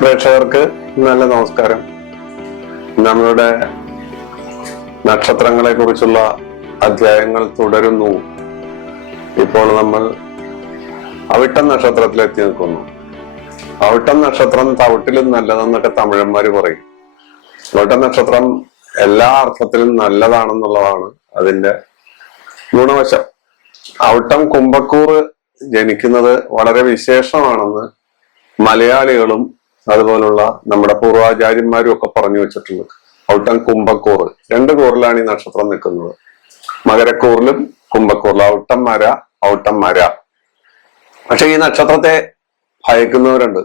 പ്രേക്ഷകർക്ക് നല്ല നമസ്കാരം. നമ്മളുടെ നക്ഷത്രങ്ങളെ കുറിച്ചുള്ള അധ്യായങ്ങൾ തുടരുന്നു. ഇപ്പോൾ നമ്മൾ അവിട്ടം നക്ഷത്രത്തിൽ എത്തി നിൽക്കുന്നു. അവിട്ടം നക്ഷത്രം തവിട്ടിലും നല്ലതെന്നൊക്കെ തമിഴന്മാര് പറയും. അവിട്ടം നക്ഷത്രം എല്ലാ അർത്ഥത്തിലും നല്ലതാണെന്നുള്ളതാണ് അതിന്റെ ഗുണവശം. അവിട്ടം കുംഭക്കൂറ് ജനിക്കുന്നത് വളരെ വിശേഷമാണെന്ന് മലയാളികളും അതുപോലുള്ള നമ്മുടെ പൂർവാചാര്യന്മാരും ഒക്കെ പറഞ്ഞു വെച്ചിട്ടുണ്ട്. ഔട്ടം കുംഭക്കൂറ്, രണ്ട് കൂറിലാണ് ഈ നക്ഷത്രം നിൽക്കുന്നത്. മകരക്കൂറിലും കുംഭക്കൂറിലും ഔട്ടം മര, ഔട്ടം മര. പക്ഷെ ഈ നക്ഷത്രത്തെ ഭയക്കുന്നവരുണ്ട്.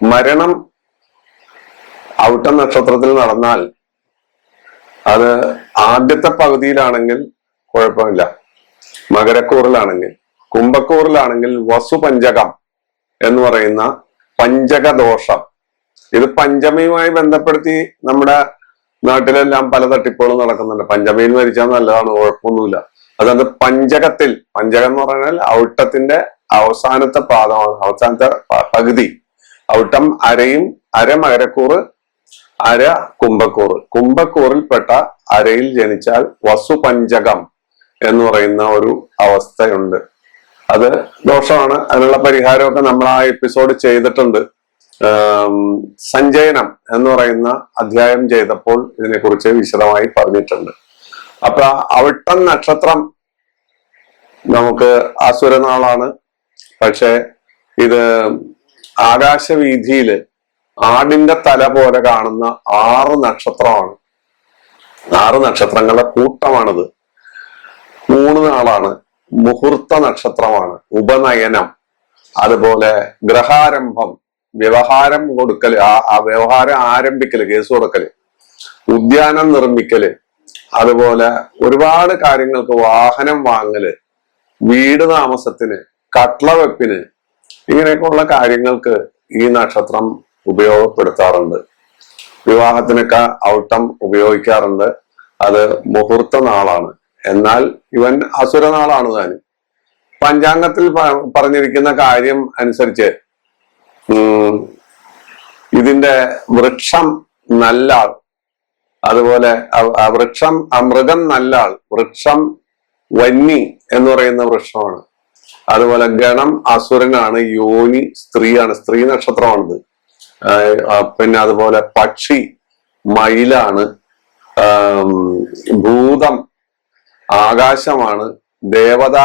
മരണം ഔട്ടം നക്ഷത്രത്തിൽ നടന്നാൽ അത് ആദ്യത്തെ പകുതിയിലാണെങ്കിൽ കുഴപ്പമില്ല, മകരക്കൂറിലാണെങ്കിൽ. കുംഭക്കൂറിലാണെങ്കിൽ വസുപഞ്ചകം എന്ന് പറയുന്ന പഞ്ചകദോഷം, ഇത് പഞ്ചമിയുമായി ബന്ധപ്പെടുത്തി നമ്മുടെ നാട്ടിലെല്ലാം പല തട്ടിപ്പുകളും നടക്കുന്നുണ്ട്. പഞ്ചമിയിൽ മരിച്ചാൽ നല്ലതാണ്, കുഴപ്പമൊന്നുമില്ല. അതുകൊണ്ട് പഞ്ചകത്തിൽ, പഞ്ചകം എന്ന് പറഞ്ഞാൽ ഔട്ടത്തിന്റെ അവസാനത്തെ പാദമാണ്, അവസാനത്തെ പകുതി. ഔട്ടം അരയും, അര മകരക്കൂറ്, അര കുംഭക്കൂറ്. കുംഭക്കൂറിൽപ്പെട്ട അരയിൽ ജനിച്ചാൽ വസുപഞ്ചകം എന്ന് പറയുന്ന ഒരു അവസ്ഥയുണ്ട്. അത് ദോഷമാണ്. അതിനുള്ള പരിഹാരമൊക്കെ നമ്മൾ ആ എപ്പിസോഡ് ചെയ്തിട്ടുണ്ട്. സഞ്ചയനം എന്ന് പറയുന്ന അധ്യായം ചെയ്തപ്പോൾ ഇതിനെക്കുറിച്ച് വിശദമായി പറഞ്ഞിട്ടുണ്ട്. അപ്പൊ അവിട്ടം നക്ഷത്രം നമുക്ക് അസുരനാളാണ്. പക്ഷെ ഇത് ആകാശവീഥിയില് ആടിന്റെ തല പോലെ കാണുന്ന 6 നക്ഷത്രമാണ്. 6 നക്ഷത്രങ്ങളുടെ കൂട്ടമാണിത്. 3 നാളാണ്. മുഹൂർത്ത നക്ഷത്രമാണ്. ഉപനയനം, അതുപോലെ ഗ്രഹാരംഭം, വ്യവഹാരം കൊടുക്കല്, ആ വ്യവഹാരം ആരംഭിക്കല്, കേസ് കൊടുക്കല്, ഉദ്യാനം നിർമ്മിക്കല്, അതുപോലെ ഒരുപാട് കാര്യങ്ങൾക്ക്, വാഹനം വാങ്ങല്, വീട് താമസത്തിന്, കട്ട്ള വെപ്പിന്, ഇങ്ങനെയൊക്കെയുള്ള കാര്യങ്ങൾക്ക് ഈ നക്ഷത്രം ഉപയോഗപ്പെടുത്താറുണ്ട്. വിവാഹത്തിനൊക്കെ ഔട്ടം ഉപയോഗിക്കാറുണ്ട്. അത് മുഹൂർത്ത നാളാണ്. എന്നാൽ ഇവൻ അസുരനാളാണ് താനും. പഞ്ചാംഗത്തിൽ പറഞ്ഞിരിക്കുന്ന കാര്യം അനുസരിച്ച് ഇതിന്റെ വൃക്ഷം നല്ല ആൾ, അതുപോലെ വൃക്ഷം മൃഗം നല്ല ആൾ, വൃക്ഷം വന്നി എന്ന് പറയുന്ന വൃക്ഷമാണ്. അതുപോലെ ഗണം അസുരനാണ്, യോനി സ്ത്രീയാണ്, സ്ത്രീ നക്ഷത്രമാണിത്. പിന്നെ അതുപോലെ പക്ഷി മയിലാണ്, ഭൂതം ആകാശമാണ്, ദേവത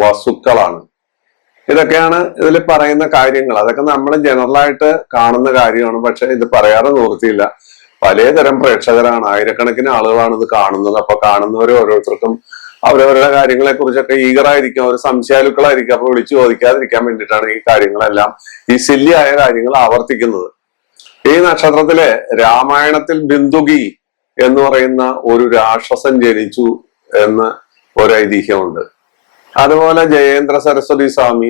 വസുക്കളാണ്. ഇതൊക്കെയാണ് ഇതിൽ പറയുന്ന കാര്യങ്ങൾ. അതൊക്കെ നമ്മൾ ജനറലായിട്ട് കാണുന്ന കാര്യമാണ്. പക്ഷെ ഇത് പറയാതെ നിവൃത്തിയില്ല. പലതരം പ്രേക്ഷകരാണ്, ആയിരക്കണക്കിന് ആളുകളാണ് ഇത് കാണുന്നത്. അപ്പൊ കാണുന്നവർ ഓരോരുത്തർക്കും അവരവരുടെ കാര്യങ്ങളെ കുറിച്ചൊക്കെ ഈഗറായിരിക്കും, അവർ സംശയാലുക്കളായിരിക്കും. അപ്പൊ വിളിച്ചു ചോദിക്കാതിരിക്കാൻ വേണ്ടിയിട്ടാണ് ഈ കാര്യങ്ങളെല്ലാം, ഈ സില്ലിയായ കാര്യങ്ങൾ ആവർത്തിക്കുന്നത്. ഈ നക്ഷത്രത്തിലെ രാമായണത്തിൽ ബിന്ദുകി എന്ന് പറയുന്ന ഒരു രാക്ഷസൻ ജനിച്ചു എന്ന് ഒരു ഐതിഹ്യമുണ്ട്. അതുപോലെ ജയേന്ദ്ര സരസ്വതി സ്വാമി,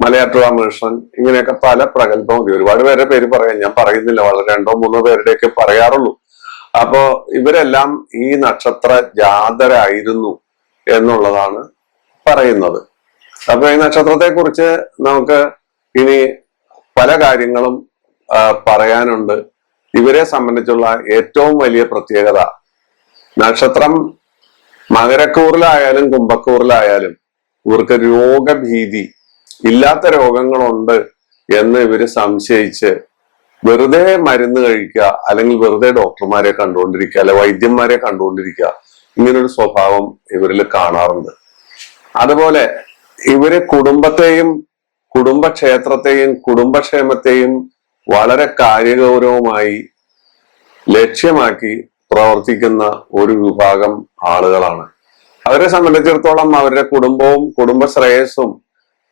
മലയാറ്റൂർ രാമകൃഷ്ണൻ, ഇങ്ങനെയൊക്കെ പല പ്രഗത്ഭമുണ്ട്. ഒരുപാട് പേരുടെ പേര് പറയാം, ഞാൻ പറയുന്നില്ല, വളരെ 2-3 പേരുടെയൊക്കെ പറയാറുള്ളൂ. അപ്പോ ഇവരെല്ലാം ഈ നക്ഷത്ര ജാതരായിരുന്നു എന്നുള്ളതാണ് പറയുന്നത്. അപ്പൊ ഈ നക്ഷത്രത്തെ കുറിച്ച് നമുക്ക് ഇനി പല കാര്യങ്ങളും പറയാനുണ്ട്. ഇവരെ സംബന്ധിച്ചുള്ള ഏറ്റവും വലിയ പ്രത്യേകത, നക്ഷത്രം മകരക്കൂറിലായാലും കുംഭക്കൂറിലായാലും ഇവർക്ക് രോഗഭീതി, ഇല്ലാത്ത രോഗങ്ങളുണ്ട് എന്ന് ഇവര് സംശയിച്ച് വെറുതെ മരുന്ന് കഴിക്കുക, അല്ലെങ്കിൽ വെറുതെ ഡോക്ടർമാരെ കണ്ടുകൊണ്ടിരിക്കുക, അല്ലെ വൈദ്യന്മാരെ കണ്ടുകൊണ്ടിരിക്കുക, ഇങ്ങനൊരു സ്വഭാവം ഇവരിൽ കാണാറുണ്ട്. അതുപോലെ ഇവര് കുടുംബത്തെയും കുടുംബക്ഷേത്രത്തെയും കുടുംബക്ഷേമത്തെയും വളരെ കാര്യഗൗരവമായി ലക്ഷ്യമാക്കി പ്രവർത്തിക്കുന്ന ഒരു വിഭാഗം ആളുകളാണ്. അവരെ സംബന്ധിച്ചിടത്തോളം അവരുടെ കുടുംബവും കുടുംബശ്രേയസ്സും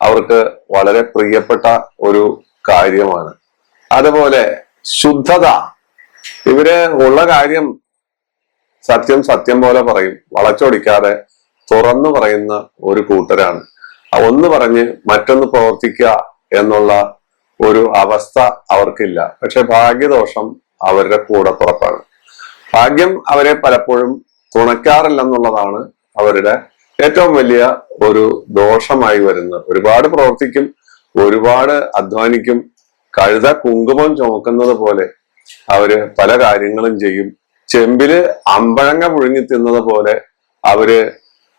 അവർക്ക് വളരെ പ്രിയപ്പെട്ട ഒരു കാര്യമാണ്. അതുപോലെ ശുദ്ധത, ഇവര് ഉള്ള കാര്യം സത്യം സത്യം പോലെ പറയും, വളച്ചൊടിക്കാതെ തുറന്നു പറയുന്ന ഒരു കൂട്ടരാണ്. ഒന്ന് പറഞ്ഞ് മറ്റൊന്ന് പ്രവർത്തിക്കുക എന്നുള്ള ഒരു അവസ്ഥ അവർക്കില്ല. പക്ഷെ ഭാഗ്യദോഷം അവരുടെ കൂടെ പുറത്താണ്. ഭാഗ്യം അവരെ പലപ്പോഴും തുണയ്ക്കാറില്ലെന്നുള്ളതാണ് അവരുടെ ഏറ്റവും വലിയ ഒരു ദോഷമായി വരുന്നത്. ഒരുപാട് പ്രവർത്തിക്കും, ഒരുപാട് അധ്വാനിക്കും, കഴുത കുങ്കുമം ചുമക്കുന്നത് പോലെ അവര് പല കാര്യങ്ങളും ചെയ്യും. ചെമ്പില് അമ്പഴങ്ങ പുഴുങ്ങി തിന്നത് പോലെ അവര്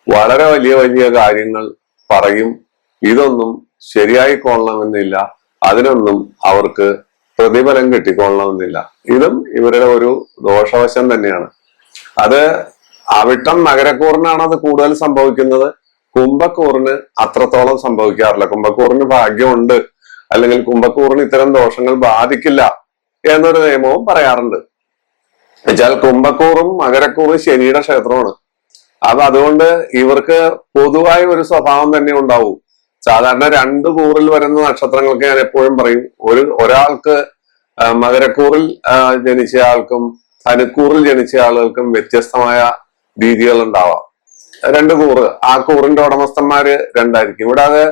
വളരെ വലിയ വലിയ കാര്യങ്ങൾ പറയും. ഇതൊന്നും ശരിയായിക്കൊള്ളണമെന്നില്ല, അതിനൊന്നും അവർക്ക് പ്രതിഫലം കിട്ടിക്കൊള്ളണമെന്നില്ല. ഇതും ഇവരുടെ ഒരു ദോഷവശം തന്നെയാണ്. അത് അവിട്ടം നഗരക്കൂറിനാണ് അത് കൂടുതൽ സംഭവിക്കുന്നത്. കുംഭക്കൂറിന് അത്രത്തോളം സംഭവിക്കാറില്ല. കുംഭക്കൂറിന് ഭാഗ്യമുണ്ട്, അല്ലെങ്കിൽ കുംഭക്കൂറിന് ഇത്തരം ദോഷങ്ങൾ ബാധിക്കില്ല എന്നൊരു നിയമവും പറയാറുണ്ട്. എന്നുവെച്ചാൽ കുംഭക്കൂറും മകരക്കൂറും ശനിയുടെ ക്ഷേത്രമാണ്. അപ്പൊ അതുകൊണ്ട് ഇവർക്ക് പൊതുവായ ഒരു സ്വഭാവം തന്നെ ഉണ്ടാവും. സാധാരണ രണ്ട് കൂറിൽ വരുന്ന നക്ഷത്രങ്ങൾക്ക് ഞാൻ എപ്പോഴും പറയും, ഒരാൾക്ക് മകരക്കൂറിൽ ജനിച്ച ആൾക്കും ധനുക്കൂറിൽ ജനിച്ച ആളുകൾക്കും വ്യത്യസ്തമായ രീതികൾ ഉണ്ടാവാം. രണ്ട് കൂറ്, ആ കൂറിന്റെ ഉടമസ്ഥന്മാര് രണ്ടായിരിക്കും. ഇവിടെ അത്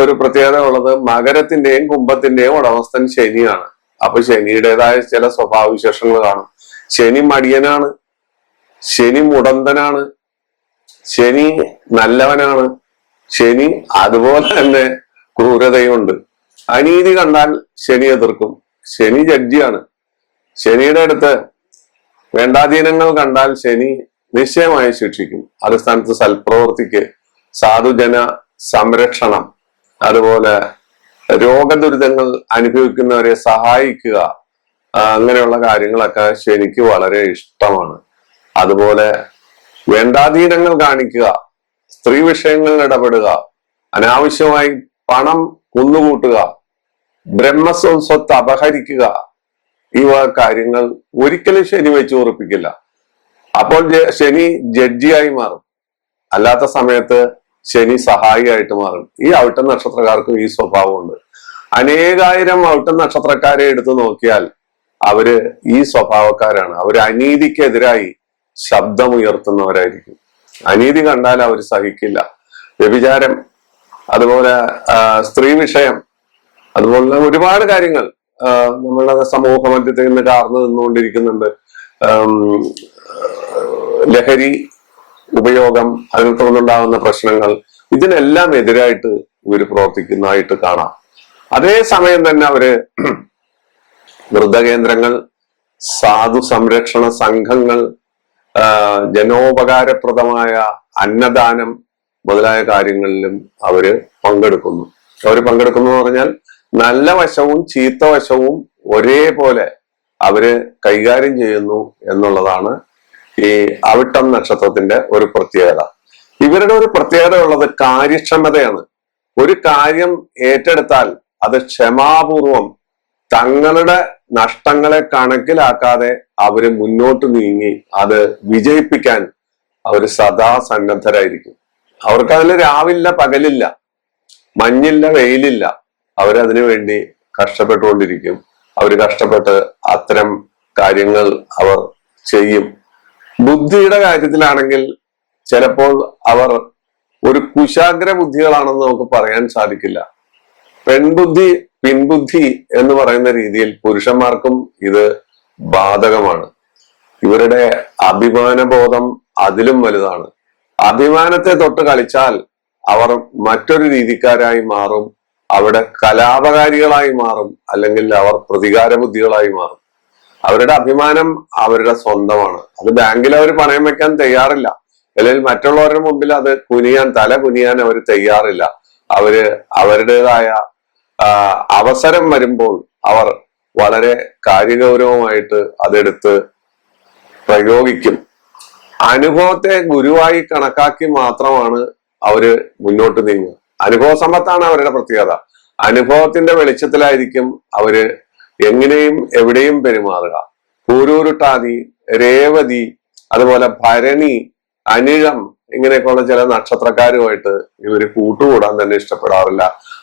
ഒരു പ്രത്യേകത ഉള്ളത് മകരത്തിന്റെയും കുംഭത്തിന്റെയും ഉടമസ്ഥൻ ശനിയാണ്. അപ്പൊ ശനിയുടേതായ ചില സ്വഭാവ വിശേഷങ്ങൾ കാണും. ശനി മടിയനാണ്, ശനി മുടന്തനാണ്, ശനി നല്ലവനാണ്, ശനി അതുപോലെ തന്നെ ക്രൂരതയുണ്ട്. അനീതി കണ്ടാൽ ശനി എതിർക്കും. ശനി ജഡ്ജിയാണ്. ശനിയുടെ അടുത്ത് വേണ്ടാധീനങ്ങൾ കണ്ടാൽ ശനി നിശ്ചയമായി ശിക്ഷിക്കും. അടിസ്ഥാനത്ത് സൽപ്രവൃത്തിക്ക്, സാധുജന സംരക്ഷണം, അതുപോലെ രോഗദുരിതങ്ങൾ അനുഭവിക്കുന്നവരെ സഹായിക്കുക, അങ്ങനെയുള്ള കാര്യങ്ങളൊക്കെ ശനിക്ക് വളരെ ഇഷ്ടമാണ്. അതുപോലെ വേണ്ടാധീനങ്ങൾ കാണിക്കുക, സ്ത്രീ വിഷയങ്ങളിൽ ഇടപെടുക, അനാവശ്യമായി പണം കുന്നുകൂട്ടുക, ബ്രഹ്മസ്വത്ത് അപഹരിക്കുക, ഈ കാര്യങ്ങൾ ഒരിക്കലും ശനി വെച്ച് ഉറപ്പിക്കില്ല. അപ്പോൾ ശനി ജഡ്ജിയായി മാറും. അല്ലാത്ത സമയത്ത് ശനി സഹായിയായിട്ട് മാറും. ഈ അവിട്ടം നക്ഷത്രക്കാർക്കും ഈ സ്വഭാവമുണ്ട്. അനേകായിരം അവിട്ടം നക്ഷത്രക്കാരെ എടുത്തു നോക്കിയാൽ അവര് ഈ സ്വഭാവക്കാരാണ്. അവർ അനീതിക്കെതിരായി ശബ്ദമുയർത്തുന്നവരായിരിക്കും. അനീതി കണ്ടാൽ അവർ സഹിക്കില്ല. വ്യഭിചാരം, അതുപോലെ സ്ത്രീ വിഷയം, അതുപോലെ ഒരുപാട് കാര്യങ്ങൾ നമ്മളുടെ സമൂഹ മധ്യത്തിൽ നിന്ന് കാർന്നു നിന്നുകൊണ്ടിരിക്കുന്നുണ്ട്. ലഹരി ഉപയോഗം, അതിനെ തുടർന്നുണ്ടാകുന്ന പ്രശ്നങ്ങൾ, ഇതിനെല്ലാം എതിരായിട്ട് ഇവർ പ്രവർത്തിക്കുന്നതായിട്ട് കാണാം. അതേസമയം തന്നെ അവര് വൃദ്ധകേന്ദ്രങ്ങൾ, സാധു സംരക്ഷണ സംഘങ്ങൾ, ജനോപകാരപ്രദമായ അന്നദാനം മുതലായ കാര്യങ്ങളിലും അവര് പങ്കെടുക്കുന്നു. അവര് പങ്കെടുക്കുന്നു എന്ന് പറഞ്ഞാൽ നല്ല വശവും ചീത്ത വശവും ഒരേപോലെ അവര് കൈകാര്യം ചെയ്യുന്നു എന്നുള്ളതാണ് ഈ അവിട്ടം നക്ഷത്രത്തിന്റെ ഒരു പ്രത്യേകത. ഇവരുടെ ഒരു പ്രത്യേകത ഉള്ളത് കാര്യക്ഷമതയാണ്. ഒരു കാര്യം ഏറ്റെടുത്താൽ അത് ക്ഷമാപൂർവം തങ്ങളുടെ നഷ്ടങ്ങളെ കണക്കിലാക്കാതെ അവര് മുന്നോട്ട് നീങ്ങി അത് വിജയിപ്പിക്കാൻ അവര് സദാ സന്നദ്ധരായിരിക്കും. അവർക്ക് അതിൽ രാവില്ല പകലില്ല, മഞ്ഞില്ല വെയിലില്ല, അവരതിനു വേണ്ടി കഷ്ടപ്പെട്ടുകൊണ്ടിരിക്കും. അവർ കഷ്ടപ്പെട്ട് അത്തരം കാര്യങ്ങൾ അവർ ചെയ്യും. ബുദ്ധിയുടെ കാര്യത്തിലാണെങ്കിൽ ചിലപ്പോൾ അവർ ഒരു കുശാഗ്ര ബുദ്ധികളാണെന്ന് നമുക്ക് പറയാൻ സാധിക്കില്ല. പെൺബുദ്ധി പിൻബുദ്ധി എന്ന് പറയുന്ന രീതിയിൽ പുരുഷന്മാർക്കും ഇത് ബാധകമാണ്. ഇവരുടെ അഭിമാനബോധം അതിലും വലുതാണ്. അഭിമാനത്തെ തൊട്ട് കളിച്ചാൽ അവർ മറ്റൊരു രീതിക്കാരായി മാറും. അവിടെ കലാപകാരികളായി മാറും, അല്ലെങ്കിൽ അവർ പ്രതികാര ബുദ്ധികളായി മാറും. അവരുടെ അഭിമാനം അവരുടെ സ്വന്തമാണ്. അത് ബാങ്കിൽ അവർ പണയം വെക്കാൻ തയ്യാറില്ല, അല്ലെങ്കിൽ മറ്റുള്ളവരുടെ മുമ്പിൽ അത് തല കുനിയാൻ അവർ തയ്യാറില്ല. അവര് അവരുടേതായ അവസരം വരുമ്പോൾ അവർ വളരെ കാര്യഗൗരവമായിട്ട് അതെടുത്ത് പ്രയോഗിക്കും. അനുഭവത്തെ ഗുരുവായി കണക്കാക്കി മാത്രമാണ് അവര് മുന്നോട്ട് നീങ്ങുക. അനുഭവ സമ്പത്താണ് അവരുടെ പ്രത്യേകത. അനുഭവത്തിന്റെ വെളിച്ചത്തിലായിരിക്കും അവര് എങ്ങനെയും എവിടെയും പെരുമാറുക. പൂരൂരുട്ടാതി, രേവതി, അതുപോലെ ഭരണി, അനിഴം, ഇങ്ങനെയൊക്കെയുള്ള ചില നക്ഷത്രക്കാരുമായിട്ട് ഇവര് കൂട്ടുകൂടാൻ തന്നെ ഇഷ്ടപ്പെടാറില്ല.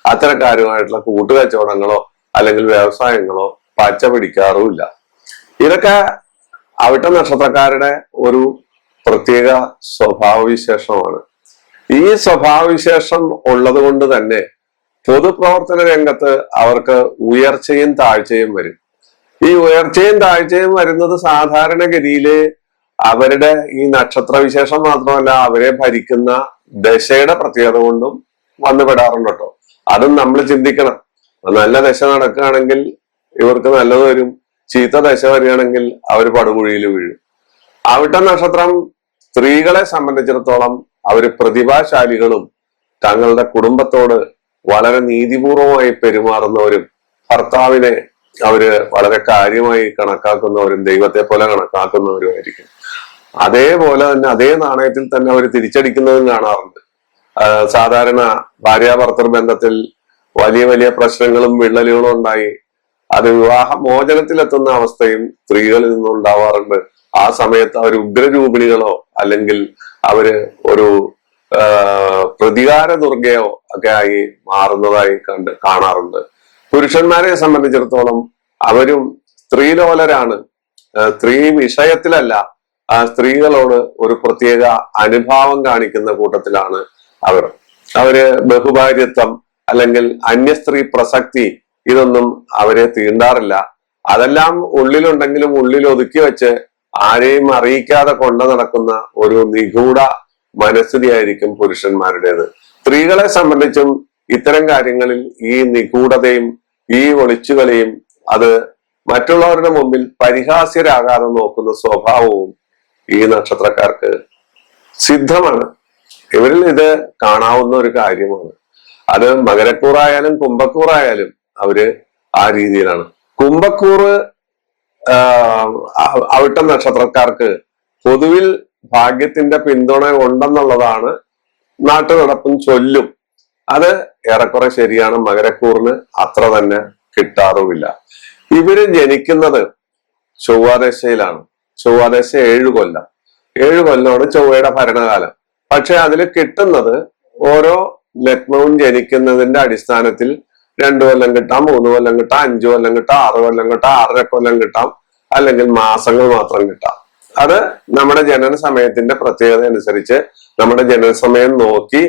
അത്തരക്കാരുമായിട്ടുള്ള കൂട്ടുകച്ചവടങ്ങളോ അല്ലെങ്കിൽ വ്യവസായങ്ങളോ പച്ച പിടിക്കാറുമില്ല. ഇതൊക്കെ അവിട്ട നക്ഷത്രക്കാരുടെ ഒരു പ്രത്യേക സ്വഭാവവിശേഷമാണ്. ഈ സ്വഭാവവിശേഷം ഉള്ളത് കൊണ്ട് തന്നെ പൊതുപ്രവർത്തന രംഗത്ത് അവർക്ക് ഉയർച്ചയും താഴ്ചയും വരും. ഈ ഉയർച്ചയും താഴ്ചയും വരുന്നത് സാധാരണഗതിയില് അവരുടെ ഈ നക്ഷത്രവിശേഷം മാത്രമല്ല, അവരെ ഭരിക്കുന്ന ദശയുടെ പ്രത്യേകത കൊണ്ടും വന്നുപെടാറുണ്ട് കേട്ടോ. അതും നമ്മൾ ചിന്തിക്കണം. നല്ല ദശ നടക്കുകയാണെങ്കിൽ ഇവർക്ക് നല്ലത് വരും, ചീത്ത ദശ വരികയാണെങ്കിൽ അവർ പടുകുഴിയിൽ വീഴും. അവിട്ട നക്ഷത്രം സ്ത്രീകളെ സംബന്ധിച്ചിടത്തോളം അവര് പ്രതിഭാശാലികളും തങ്ങളുടെ കുടുംബത്തോട് വളരെ നീതിപൂർവമായി പെരുമാറുന്നവരും ഭർത്താവിനെ അവര് വളരെ കാര്യമായി കണക്കാക്കുന്നവരും ദൈവത്തെ പോലെ കണക്കാക്കുന്നവരുമായിരിക്കും. അതേപോലെ തന്നെ അതേ നാണയത്തിൽ തന്നെ അവർ തിരിച്ചടിക്കുന്നതും കാണാറുണ്ട്. സാധാരണ ഭാര്യാഭർത്തൃ ബന്ധത്തിൽ വലിയ വലിയ പ്രശ്നങ്ങളും വിള്ളലുകളും ഉണ്ടായി അത് വിവാഹ മോചനത്തിലെത്തുന്ന അവസ്ഥയും സ്ത്രീകളിൽ നിന്നും ഉണ്ടാവാറുണ്ട്. ആ സമയത്ത് അവർ ഉഗ്രരൂപിണികളോ അല്ലെങ്കിൽ അവര് ഒരു പ്രതികാര ദുർഗയോ ഒക്കെ ആയി മാറുന്നതായി കാണാറുണ്ട്. പുരുഷന്മാരെ സംബന്ധിച്ചിടത്തോളം അവരും സ്ത്രീലോലരാണ്. സ്ത്രീ വിഷയത്തിലല്ല, സ്ത്രീകളോട് ഒരു പ്രത്യേക അനുഭാവം കാണിക്കുന്ന കൂട്ടത്തിലാണ് അവര് ബഹുഭാര്യത്വം അല്ലെങ്കിൽ അന്യസ്ത്രീ പ്രസക്തി ഇതൊന്നും അവരെ തീണ്ടാറില്ല. അതെല്ലാം ഉള്ളിലുണ്ടെങ്കിലും ഉള്ളിൽ ഒതുക്കി വെച്ച് ആരെയും അറിയിക്കാതെ കൊണ്ടു നടക്കുന്ന ഒരു നിഗൂഢ മനസ്ഥിതിയായിരിക്കും പുരുഷന്മാരുടേത്. സ്ത്രീകളെ സംബന്ധിച്ചും ഇത്തരം കാര്യങ്ങളിൽ ഈ നിഗൂഢതയും ഈ ഒളിച്ചുകളിയും അത് മറ്റുള്ളവരുടെ മുമ്പിൽ പരിഹാസ്യരാകാതെ നോക്കുന്ന സ്വഭാവവും ഈ നക്ഷത്രക്കാർക്ക് സിദ്ധമാണ്. ഇവരിൽ ഇത് കാണാവുന്ന ഒരു കാര്യമാണ്. അത് മകരക്കൂറായാലും കുംഭക്കൂറായാലും അവര് ആ രീതിയിലാണ്. കുംഭക്കൂറ് അവിട്ട നക്ഷത്രക്കാർക്ക് പൊതുവിൽ ഭാഗ്യത്തിന്റെ പിന്തുണ ഉണ്ടെന്നുള്ളതാണ് നാട്ടുനടപ്പും ചൊല്ലും. അത് ഏറെക്കുറെ ശരിയാണ്. മകരക്കൂറിന് അത്ര തന്നെ കിട്ടാറുമില്ല. ഇവര് ജനിക്കുന്നത് ചൊവ്വാദശയിലാണ്. ചൊവ്വാദശ 7 കൊല്ലം. 7 കൊല്ലമാണ് ചൊവ്വയുടെ ഭരണകാലം. പക്ഷെ അതിൽ കിട്ടുന്നത് ഓരോ ലഗ്നവും ജനിക്കുന്നതിന്റെ അടിസ്ഥാനത്തിൽ 2 കൊല്ലം കിട്ടാം, 3 കൊല്ലം കിട്ടാം, 5 കൊല്ലം കിട്ടാം, 6 കൊല്ലം കിട്ടാം, 6.5 കൊല്ലം കിട്ടാം, അല്ലെങ്കിൽ മാസങ്ങൾ മാത്രം കിട്ടാം. അത് നമ്മുടെ ജനന സമയത്തിന്റെ പ്രത്യേകത അനുസരിച്ച് നമ്മുടെ ജനന സമയം നോക്കി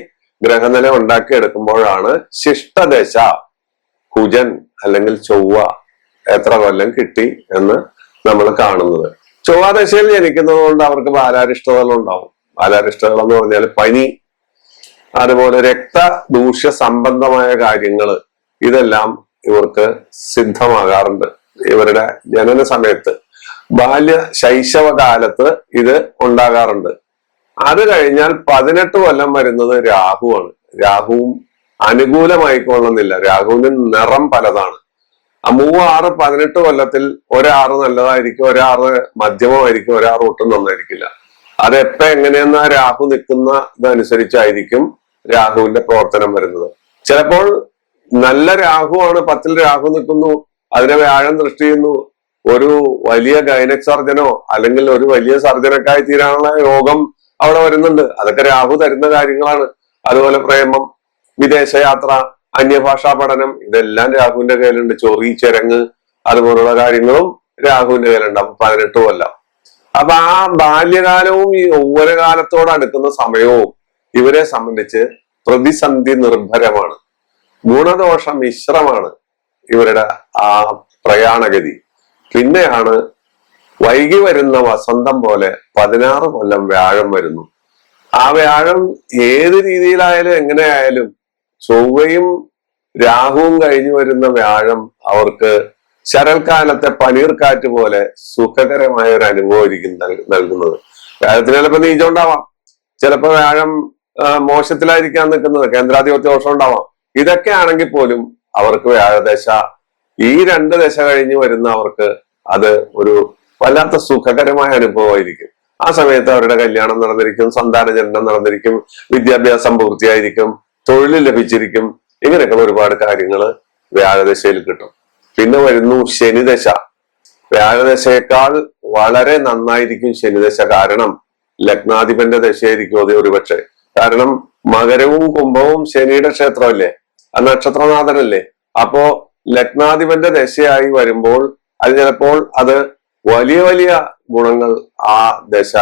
ഗ്രഹനില ഉണ്ടാക്കിയെടുക്കുമ്പോഴാണ് ശിഷ്ടദശ കുജൻ അല്ലെങ്കിൽ ചൊവ്വ എത്ര കൊല്ലം കിട്ടി എന്ന് നമ്മൾ കാണുന്നത്. ചൊവ്വാദശയിൽ ജനിക്കുന്നത് കൊണ്ട് അവർക്ക് ബാലാരിഷ്ടതകൾ ഉണ്ടാവും. ബാലാരിഷ്ടതകൾ എന്ന് പറഞ്ഞാൽ പനി, അതുപോലെ രക്തദൂഷ്യ സംബന്ധമായ കാര്യങ്ങൾ, ഇതെല്ലാം ഇവർക്ക് സിദ്ധമാകാറുണ്ട്. ഇവരുടെ ജനന സമയത്ത് ശൈശവകാലത്ത് ഇത് ഉണ്ടാകാറുണ്ട്. അത് കഴിഞ്ഞാൽ 18 കൊല്ലം വരുന്നത് രാഹുവാണ്. രാഹുവും അനുകൂലമായിക്കൊള്ളുന്നില്ല. രാഹുവിന് നിറം പലതാണ്. 3, 6, 18 കൊല്ലത്തിൽ ഒരാറ് നല്ലതായിരിക്കും, ഒരാറ് മധ്യമമായിരിക്കും, ഒരാറ് ഒട്ടും നന്നായിരിക്കില്ല. അതെപ്പോ എങ്ങനെയെന്നാ രാഹു നിൽക്കുന്ന ഇതനുസരിച്ചായിരിക്കും രാഹുവിന്റെ പ്രവർത്തനം വരുന്നത്. ചിലപ്പോൾ നല്ല രാഹുവാണ്, 10ൽ രാഹു നിൽക്കുന്നു, അതിനെ വ്യാഴം ദൃഷ്ടി ചെയ്യുന്നു, ഒരു വലിയ ഗൈനക് സർജനോ അല്ലെങ്കിൽ ഒരു വലിയ സർജനക്കായി തീരാനുള്ള യോഗം അവിടെ വരുന്നുണ്ട്. അതൊക്കെ രാഹു തരുന്ന കാര്യങ്ങളാണ്. അതുപോലെ പ്രേമം, വിദേശയാത്ര, അന്യഭാഷാ പഠനം, ഇതെല്ലാം രാഹുവിന്റെ കയ്യിലുണ്ട്. ചൊറി, ചെരങ്ങ്, അതുപോലുള്ള കാര്യങ്ങളും രാഹുവിന്റെ കയ്യിലുണ്ട്. അപ്പൊ 18 കൊല്ലം. അപ്പൊ ആ ബാല്യകാലവും ഈ യൗവനകാലത്തോട് അടുക്കുന്ന സമയവും ഇവരെ സംബന്ധിച്ച് പ്രതിസന്ധി നിർഭരമാണ്. ഗുണദോഷ മിശ്രമാണ് ഇവരുടെ ആ പ്രയാണഗതി. പിന്നെയാണ് വൈകി വരുന്ന വസന്തം പോലെ 16 കൊല്ലം വ്യാഴം വരുന്നു. ആ വ്യാഴം ഏത് രീതിയിലായാലും എങ്ങനെയായാലും ചൊവ്വയും രാഹുവും കഴിഞ്ഞു വരുന്ന വ്യാഴം അവർക്ക് ശരൽക്കാലത്തെ പനീർക്കാറ്റ് പോലെ സുഖകരമായ ഒരു അനുഭവമായിരിക്കും നൽകുന്നത്. വ്യാഴത്തിന് ചിലപ്പോൾ നീചം ഉണ്ടാവാം, ചിലപ്പോൾ വ്യാഴം മോശത്തിലായിരിക്കാൻ നിൽക്കുന്നത്, കേന്ദ്രാധിപത്യ ദോഷം ഉണ്ടാവാം. ഇതൊക്കെ ആണെങ്കിൽ പോലും അവർക്ക് വ്യാഴദശ ഈ 2 ദശ കഴിഞ്ഞ് വരുന്ന അവർക്ക് അത് ഒരു വല്ലാത്ത സുഖകരമായ അനുഭവമായിരിക്കും. ആ സമയത്ത് അവരുടെ കല്യാണം നടന്നിരിക്കും, സന്താന ജനനം നടന്നിരിക്കും, വിദ്യാഭ്യാസം പൂർത്തിയായിരിക്കും, തൊഴിൽ ലഭിച്ചിരിക്കും. ഇങ്ങനെയൊക്കെയുള്ള ഒരുപാട് കാര്യങ്ങൾ വ്യാഴദശയിൽ കിട്ടും. പിന്നെ വരുന്നു ശനിദശ. വ്യാഴദശയേക്കാൾ വളരെ നന്നായിരിക്കും ശനിദശ. കാരണം ലഗ്നാധിപന്റെ ദശയായിരിക്കും അത് ഒരുപക്ഷെ. കാരണം മകരവും കുംഭവും ശനിയുടെ ക്ഷേത്രമല്ലേ, ആ നക്ഷത്രനാഥനല്ലേ. അപ്പോ ലഗ്നാധിപന്റെ ദശയായി വരുമ്പോൾ അത് ചിലപ്പോൾ അത് വലിയ വലിയ ഗുണങ്ങൾ ആ ദശ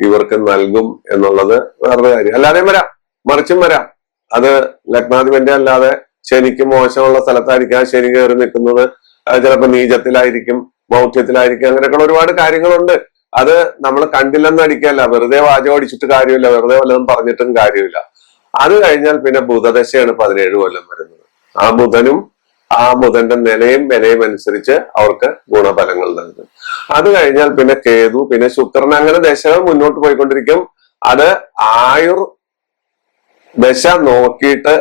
ഇവർക്ക് നൽകും എന്നുള്ളത് വേറൊരു കാര്യം. അല്ലാതെയും വരാം, മറിച്ചും വരാം. അത് ലഗ്നാധിപന്റെ അല്ലാതെ ശനിക്ക് മോശമുള്ള സ്ഥലത്തായിരിക്കും ശനി കയറി നിൽക്കുന്നത്. ചിലപ്പോൾ നീചത്തിലായിരിക്കും, മൗഢ്യത്തിലായിരിക്കും. അങ്ങനെയൊക്കെയുള്ള ഒരുപാട് കാര്യങ്ങളുണ്ട്. അത് നമ്മൾ കണ്ടില്ലെന്ന് അടിക്കല്ല, വെറുതെ വാചകം അടിച്ചിട്ട് കാര്യമില്ല, വെറുതെ വല്ലതും പറഞ്ഞിട്ടും കാര്യമില്ല. അത് കഴിഞ്ഞാൽ പിന്നെ ബുധദശയാണ് 17 കൊല്ലം വരുന്നത്. ആ ബുധനും ആ ബുധന്റെ നിലയും വിലയും അനുസരിച്ച് അവർക്ക് ഗുണഫലങ്ങൾ നൽകും. അത് കഴിഞ്ഞാൽ പിന്നെ കേതു, പിന്നെ ശുക്രൻ, അങ്ങനെ ദശകൾ മുന്നോട്ട് പോയിക്കൊണ്ടിരിക്കും. അത് ആയുർ ദശ നോക്കിയിട്ട്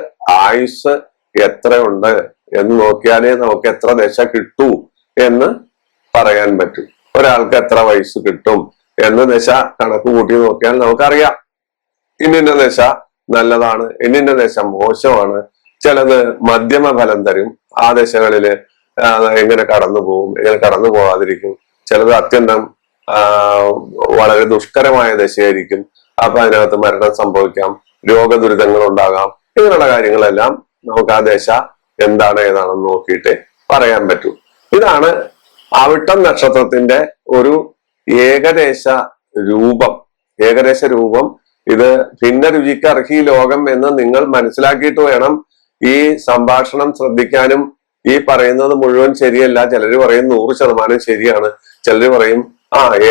ആയുസ് എത്രയുണ്ട് എന്ന് നോക്കിയാലേ നമുക്ക് എത്ര ദശ കിട്ടൂ എന്ന് പറയാൻ പറ്റും. ഒരാൾക്ക് എത്ര വയസ്സ് കിട്ടും എന്ന് ദശ കണക്ക് കൂട്ടി നോക്കിയാൽ നമുക്കറിയാം. ഇന്നിന്റെ ദശ നല്ലതാണ്, ഇന്നിന്റെ ദശ മോശമാണ്, ചിലത് മധ്യമ ഫലം തരും, ആ ദശകളില് എങ്ങനെ കടന്നു പോകും, എങ്ങനെ കടന്നു പോകാതിരിക്കും, ചിലത് അത്യന്തം വളരെ ദുഷ്കരമായ ദശയായിരിക്കും, അപ്പൊ അതിനകത്ത് മരണം സംഭവിക്കാം, രോഗദുരിതങ്ങൾ ഉണ്ടാകാം. ഇങ്ങനെയുള്ള കാര്യങ്ങളെല്ലാം നമുക്ക് ആ ദശ എന്താണ് ഏതാണെന്ന് നോക്കിയിട്ട് പറയാൻ പറ്റൂ. ഇതാണ് അവിട്ടം നക്ഷത്രത്തിന്റെ ഒരു ഏകദേശ രൂപം. ഏകദേശ രൂപം ഇത് ഭിന്ന രുചിക്ക് അർഹി ലോകം എന്ന് നിങ്ങൾ മനസ്സിലാക്കിയിട്ട് വേണം ഈ സംഭാഷണം ശ്രദ്ധിക്കാനും. ഈ പറയുന്നത് മുഴുവൻ ശരിയല്ല, ചിലര് പറയും 100% ശരിയാണ്, ചിലര് പറയും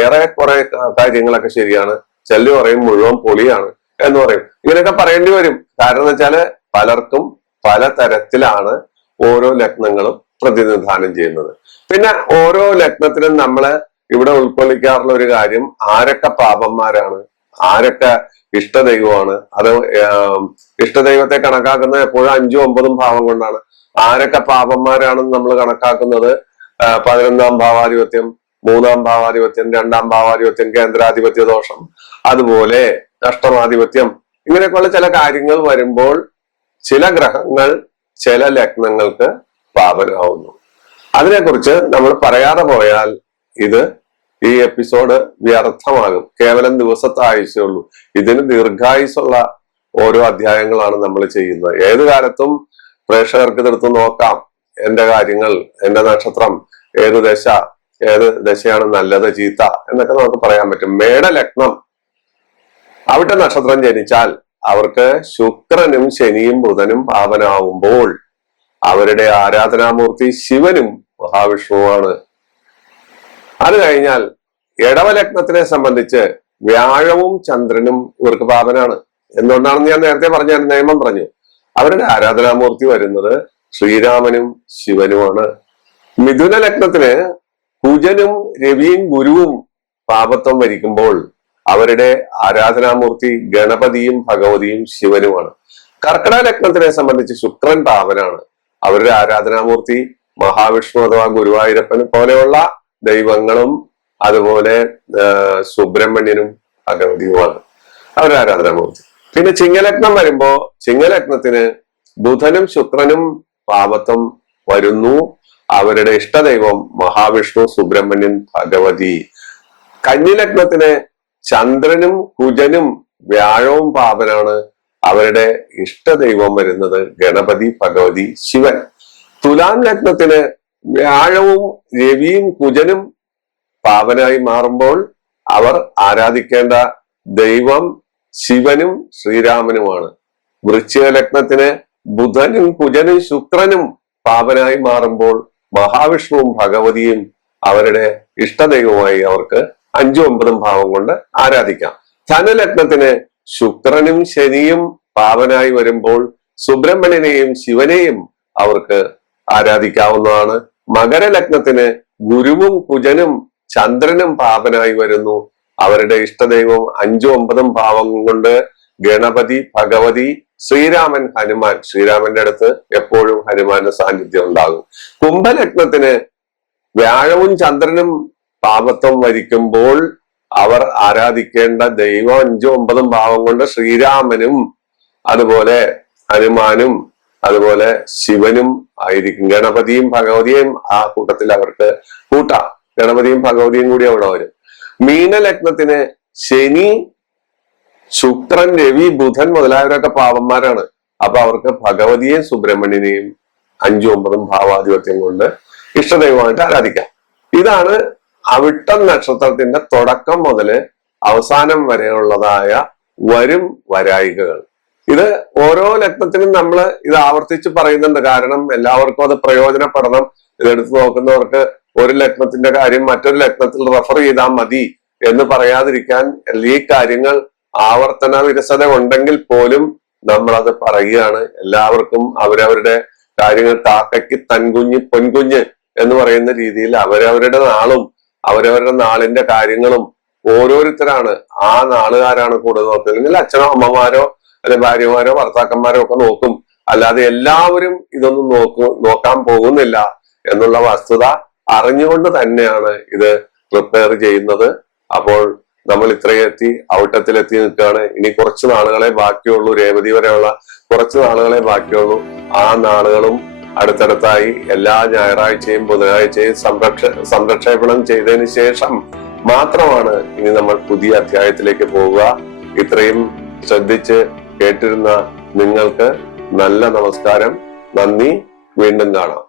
ഏറെ കുറെ കാര്യങ്ങളൊക്കെ ശരിയാണ്, ചിലര് പറയും മുഴുവൻ പൊളിയാണ് എന്ന് പറയും. ഇങ്ങനെയൊക്കെ പറയേണ്ടി വരും. കാരണം എന്ന് വെച്ചാല് പലർക്കും പല തരത്തിലാണ് ഓരോ ലഗ്നങ്ങളും പ്രതിനിധാനം ചെയ്യുന്നത്. പിന്നെ ഓരോ ലഗ്നത്തിനും നമ്മള് ഇവിടെ ഉൾക്കൊള്ളിക്കാറുള്ള ഒരു കാര്യം, ആരൊക്കെ പാപന്മാരാണ്, ആരൊക്കെ ഇഷ്ടദൈവമാണ്. അത് ഇഷ്ടദൈവത്തെ കണക്കാക്കുന്നത് എപ്പോഴും 5ഉം 9ഉം ഭാവം കൊണ്ടാണ്. ആരൊക്കെ പാപന്മാരാണെന്ന് നമ്മൾ കണക്കാക്കുന്നത് 11ാം ഭാവാധിപത്യം, 3ാം ഭാവാധിപത്യം, 2ാം ഭാവാധിപത്യം, കേന്ദ്രാധിപത്യ ദോഷം, അതുപോലെ അഷ്ടമാധിപത്യം, ഇങ്ങനെയൊക്കെയുള്ള ചില കാര്യങ്ങൾ വരുമ്പോൾ ചില ഗ്രഹങ്ങൾ ചില ലഗ്നങ്ങൾക്ക് പാപനാവുന്നു. അതിനെക്കുറിച്ച് നമ്മൾ പറയാതെ പോയാൽ ഈ എപ്പിസോഡ് വ്യർത്ഥമാകും. കേവലം ദിവസത്തെ ആയുസേ ഉള്ളൂ. ഇതിന് ദീർഘായുസുള്ള ഓരോ അധ്യായങ്ങളാണ് നമ്മൾ ചെയ്യുന്നത്. ഏത് കാലത്തും പ്രേക്ഷകർക്ക് ഇതെടുത്ത് നോക്കാം. എന്റെ കാര്യങ്ങൾ, എന്റെ നക്ഷത്രം, ഏത് ദശയാണ് നല്ലത് ചീത്ത എന്നൊക്കെ നമുക്ക് പറയാൻ പറ്റും. മേടലഗ്നം അവിട്ട നക്ഷത്രം ജനിച്ചാൽ അവർക്ക് ശുക്രനും ശനിയും ബുധനും പാവനാവുമ്പോൾ അവരുടെ ആരാധനാമൂർത്തി ശിവനും മഹാവിഷ്ണുവാണ്. അത് കഴിഞ്ഞാൽ ഇടവലഗ്നത്തിനെ സംബന്ധിച്ച് വ്യാഴവും ചന്ദ്രനും ഇവർക്ക് പാപനാണ്. എന്തുകൊണ്ടാണെന്ന് ഞാൻ നേരത്തെ നിയമം പറഞ്ഞു. അവരുടെ ആരാധനാമൂർത്തി വരുന്നത് ശ്രീരാമനും ശിവനുമാണ്. മിഥുന ലഗ്നത്തിന് കുജനും രവിയും ഗുരുവും പാപത്വം വരിക്കുമ്പോൾ അവരുടെ ആരാധനാമൂർത്തി ഗണപതിയും ഭഗവതിയും ശിവനുമാണ്. കർക്കിടക ലഗ്നത്തിനെ സംബന്ധിച്ച് ശുക്രൻ പാപനാണ്. അവരുടെ ആരാധനാമൂർത്തി മഹാവിഷ്ണു അഥവാ ഗുരുവായൂരപ്പൻ പോലെയുള്ള ദൈവങ്ങളും അതുപോലെ സുബ്രഹ്മണ്യനും ഭഗവതിയുമാണ് അവരുടെ ആരാധനാമൂർത്തി. പിന്നെ ചിങ്ങലഗ്നം വരുമ്പോ ചിങ്ങലഗ്നത്തിന് ബുധനും ശുക്രനും പാപത്വം വരുന്നു. അവരുടെ ഇഷ്ടദൈവം മഹാവിഷ്ണു, സുബ്രഹ്മണ്യൻ, ഭഗവതി. കന്നിലഗ്നത്തിന് ചന്ദ്രനും കുജനും വ്യാഴവും പാപനാണ്. അവരുടെ ഇഷ്ടദൈവം വരുന്നത് ഗണപതി, ഭഗവതി, ശിവൻ. തുലാം ലഗ്നത്തിന് വ്യാഴവും രവിയും കുജനും പാവനായി മാറുമ്പോൾ അവർ ആരാധിക്കേണ്ട ദൈവം ശിവനും ശ്രീരാമനുമാണ്. വൃശ്ചിക ലഗ്നത്തിന് ബുധനും കുജനും ശുക്രനും പാവനായി മാറുമ്പോൾ മഹാവിഷ്ണുവും ഭഗവതിയും അവരുടെ ഇഷ്ടദൈവമായി അവർക്ക് 5ഉം 9ഉം ഭാവം കൊണ്ട് ആരാധിക്കാം. ധനലഗ്നത്തിന് ശുക്രനും ശനിയും പാവനായി വരുമ്പോൾ സുബ്രഹ്മണ്യനെയും ശിവനെയും അവർക്ക് ആരാധിക്കാവുന്നതാണ്. മകരലഗ്നത്തിന് ഗുരുവും കുജനും ചന്ദ്രനും പാപനായി വരുന്നു. അവരുടെ ഇഷ്ടദൈവം 5ഉം 9ഉം ഭാവം കൊണ്ട് ഗണപതി, ഭഗവതി, ശ്രീരാമൻ, ഹനുമാൻ. ശ്രീരാമന്റെ അടുത്ത് എപ്പോഴും ഹനുമാന്റെ സാന്നിധ്യം ഉണ്ടാകും. കുംഭലഗ്നത്തിന് വ്യാഴവും ചന്ദ്രനും പാപത്വം വരിക്കുമ്പോൾ അവർ ആരാധിക്കേണ്ട ദൈവം 5ഉം 9ഉം ഭാവം കൊണ്ട് ശ്രീരാമനും അതുപോലെ ഹനുമാനും അതുപോലെ ശിവനും ആയിരിക്കും. ഗണപതിയും ഭഗവതിയും ആ കൂട്ടത്തിൽ അവർക്ക് കൂട്ടാം. ഗണപതിയും ഭഗവതിയും കൂടി അവിടെ വരും. മീനലഗ്നത്തിന് ശനി, ശുക്രൻ, രവി, ബുധൻ മുതലായവരൊക്കെ പാവന്മാരാണ്. അപ്പൊ അവർക്ക് ഭഗവതിയെയും സുബ്രഹ്മണ്യനെയും 5ഉം 9ഉം ഭാവാധിപത്യം കൊണ്ട് ഇഷ്ടദൈവമായിട്ട് ആരാധിക്കാം. ഇതാണ് അവിട്ടം നക്ഷത്രത്തിന്റെ തുടക്കം മുതല് അവസാനം വരെയുള്ളതായ വരും വരായികകൾ. ഇത് ഓരോ ലഗ്നത്തിനും നമ്മൾ ഇത് ആവർത്തിച്ച് പറയുന്നുണ്ട്. കാരണം എല്ലാവർക്കും അത് പ്രയോജനപ്പെടണം. ഇതെടുത്ത് നോക്കുന്നവർക്ക് ഒരു ലഗ്നത്തിന്റെ കാര്യം മറ്റൊരു ലഗ്നത്തിൽ റെഫർ ചെയ്താൽ മതി എന്ന് പറയാതിരിക്കാൻ ഈ കാര്യങ്ങൾ ആവർത്തന വിരസത ഉണ്ടെങ്കിൽ പോലും നമ്മളത് പറയുകയാണ്. എല്ലാവർക്കും അവരവരുടെ കാര്യങ്ങൾ കാക്കയ്ക്ക് തൻകുഞ്ഞ് പൊൻകുഞ്ഞ് എന്ന് പറയുന്ന രീതിയിൽ അവരവരുടെ നാളും അവരവരുടെ നാളിന്റെ കാര്യങ്ങളും ഓരോരുത്തരാണ്, ആ നാളുകാരാണ് കൂടുതൽ നോക്കുന്നത്. അല്ലെങ്കിൽ അച്ഛനോ അമ്മമാരോ അല്ലെ ഭാര്യമാരോ ഭർത്താക്കന്മാരോ ഒക്കെ നോക്കും. അല്ലാതെ എല്ലാവരും ഇതൊന്നും നോക്കാൻ പോകുന്നില്ല എന്നുള്ള വസ്തുത അറിഞ്ഞുകൊണ്ട് തന്നെയാണ് ഇത് പ്രിപ്പയർ ചെയ്യുന്നത്. അപ്പോൾ നമ്മൾ ഇത്രയെത്തി ഔട്ടത്തിലെത്തി നിൽക്കുകയാണ്. ഇനി കുറച്ച് നാളുകളെ ബാക്കിയുള്ളൂ, രേവതി വരെയുള്ള കുറച്ച് നാളുകളെ ബാക്കിയുള്ളൂ. ആ നാളുകളും അടുത്തടുത്തായി എല്ലാ ഞായറാഴ്ചയും ബുധനാഴ്ചയും സംരക്ഷേപണം ചെയ്തതിന് ശേഷം മാത്രമാണ് ഇനി നമ്മൾ പുതിയ അധ്യായത്തിലേക്ക് പോവുക. ഇത്രയും ശ്രദ്ധിച്ച് കേട്ടിരുന്ന നിങ്ങൾക്ക് നല്ല നമസ്കാരം, നന്ദി, വീണ്ടും കാണാം.